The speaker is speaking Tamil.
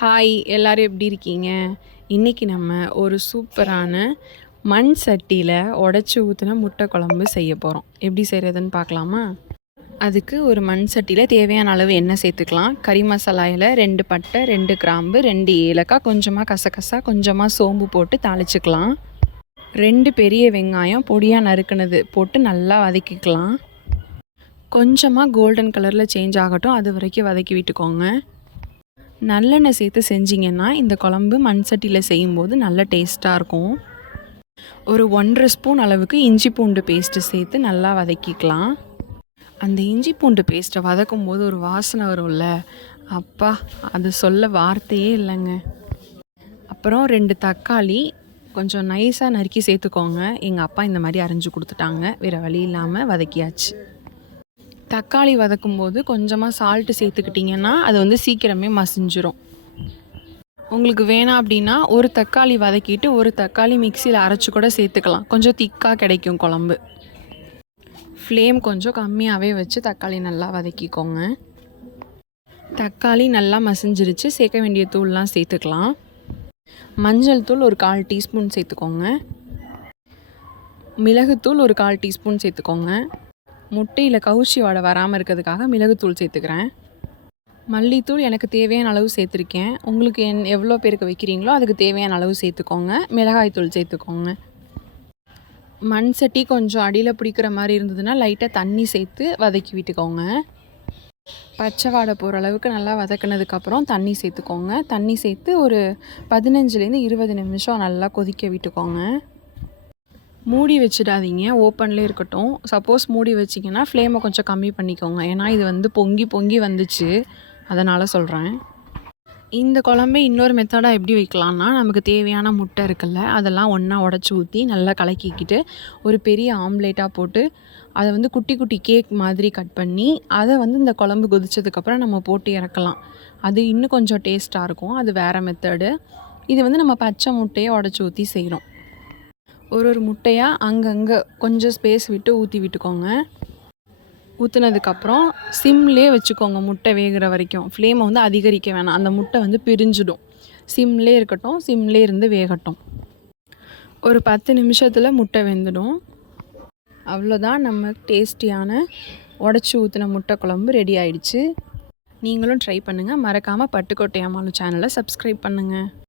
ஹாய் எல்லோரும் எப்படி இருக்கீங்க? இன்றைக்கி நம்ம ஒரு சூப்பரான மண் சட்டியில் உடச்சி ஊற்றின முட்டை குழம்பு செய்ய போகிறோம் எப்படி செய்கிறதுன்னு பார்க்கலாமா? அதுக்கு ஒரு மண் சட்டியில் தேவையான அளவு எண்ணெய் சேர்த்துக்கலாம். கறி மசாலாயில் ரெண்டு பட்டை ரெண்டு கிராம்பு ரெண்டு ஏலக்காய் கொஞ்சமாக கசகசா கொஞ்சமாக சோம்பு போட்டு தாளிச்சுக்கலாம். ரெண்டு பெரிய வெங்காயம் பொடியாக நறுக்குனது போட்டு நல்லா வதக்கிக்கலாம். கொஞ்சமாக கோல்டன் கலரில் சேஞ்ச் ஆகட்டும். அது வரைக்கும் வதக்கி விட்டுக்கோங்க. நல்லெண்ணெய் சேர்த்து செஞ்சிங்கன்னா இந்த குழம்பு மண் சட்டியில் செய்யும்போது நல்ல டேஸ்ட்டாக இருக்கும். ஒரு ஒன்றரை ஸ்பூன் அளவுக்கு இஞ்சி பூண்டு பேஸ்ட்டு சேர்த்து நல்லா வதக்கிக்கலாம். அந்த இஞ்சி பூண்டு பேஸ்ட்டை வதக்கும் போது ஒரு வாசனை வரும்ல? அப்பா அது சொல்ல வார்த்தையே இல்லைங்க. அப்புறம் ரெண்டு தக்காளி கொஞ்சம் நைஸாக நறுக்கி சேர்த்துக்கோங்க. எங்கள் அப்பா இந்த மாதிரி அரைஞ்சு கொடுத்துட்டாங்க. வேறு வழி இல்லாமல் வதக்கியாச்சு. தக்காளி வதக்கும் போது கொஞ்சமாக சால்ட்டு சேர்த்துக்கிட்டிங்கன்னா அது வந்து சீக்கிரமே மசிஞ்சிரும். உங்களுக்கு வேணாம் அப்படின்னா ஒரு தக்காளி வதக்கிட்டு ஒரு தக்காளி மிக்சியில் அரைச்சி கூட சேர்த்துக்கலாம். கொஞ்சம் திக்காக கிடைக்கும் குழம்பு. ஃப்ளேம் கொஞ்சம் கம்மியாகவே வச்சு தக்காளி நல்லா வதக்கிக்கோங்க. தக்காளி நல்லா மசிஞ்சிருச்சு. சேர்க்க வேண்டிய தூள்லாம் சேர்த்துக்கலாம். மஞ்சள் தூள் ஒரு கால் டீஸ்பூன் சேர்த்துக்கோங்க. மிளகுத்தூள் ஒரு கால் டீஸ்பூன் சேர்த்துக்கோங்க. முட்டையில் கவுச்சி வாடை வராமல் இருக்கிறதுக்காக மிளகுத்தூள் சேர்த்துக்கிறேன். மல்லித்தூள் எனக்கு தேவையான அளவு சேர்த்துருக்கேன். உங்களுக்கு என் எவ்வளோ பேருக்கு வைக்கிறீங்களோ அதுக்கு தேவையான அளவு சேர்த்துக்கோங்க. மிளகாய்த்தூள் சேர்த்துக்கோங்க. மண் சட்டி கொஞ்சம் அடியில் பிடிக்கிற மாதிரி இருந்ததுன்னா லைட்டாக தண்ணி சேர்த்து வதக்கி விட்டுக்கோங்க. பச்சை வாடை போகிற அளவுக்கு நல்லா வதக்கினதுக்கப்புறம் தண்ணி சேர்த்துக்கோங்க. தண்ணி சேர்த்து ஒரு பதினஞ்சுலேருந்து இருபது நிமிஷம் நல்லா கொதிக்க விட்டுக்கோங்க. மூடி வச்சிடாதீங்க. ஓப்பன்லேயே இருக்கட்டும். சப்போஸ் மூடி வச்சிங்கன்னா ஃப்ளேமை கொஞ்சம் கம்மி பண்ணிக்கோங்க. ஏன்னா இது வந்து பொங்கி பொங்கி வந்துச்சு. அதனால் சொல்கிறேன் இந்த குழம்பை இன்னொரு மெத்தடாக எப்படி வைக்கலாம்னா நமக்கு தேவையான முட்டை இருக்குல்ல அதெல்லாம் ஒன்றா உடச்சி ஊற்றி நல்லா கலக்கிக்கிட்டு ஒரு பெரிய ஆம்லேட்டாக போட்டு அதை வந்து குட்டி குட்டி கேக் மாதிரி கட் பண்ணி அதை வந்து இந்த குழம்பு கொதிச்சதுக்கப்புறம் நம்ம போட்டு இறக்கலாம். அது இன்னும் கொஞ்சம் டேஸ்ட்டாக இருக்கும். அது வேறு மெத்தடு இது வந்து நம்ம பச்சை முட்டையை உடச்சி ஊற்றி செய்கிறோம் ஒரு ஒரு முட்டையாக அங்கங்கே கொஞ்சம் ஸ்பேஸ் விட்டு ஊற்றி விட்டுக்கோங்க. ஊற்றுனதுக்கப்புறம் சிம்லேயே வச்சுக்கோங்க முட்டை வேகிற வரைக்கும். ஃப்ளேமை வந்து அதிகரிக்க வேணாம். அந்த முட்டை வந்து பிரிஞ்சிடும். சிம்லே இருக்கட்டும் சிம்லே இருந்து வேகட்டும். ஒரு பத்து நிமிஷத்தில் முட்டை வெந்துடும். அவ்வளோதான் நம்ம டேஸ்டியான உடச்சி ஊற்றின முட்டை குழம்பு ரெடி ஆயிடுச்சு. நீங்களும் ட்ரை பண்ணுங்கள் மறக்காமல் பட்டுக்கோட்டை அம்மாலும் சேனலை சப்ஸ்கிரைப் பண்ணுங்கள்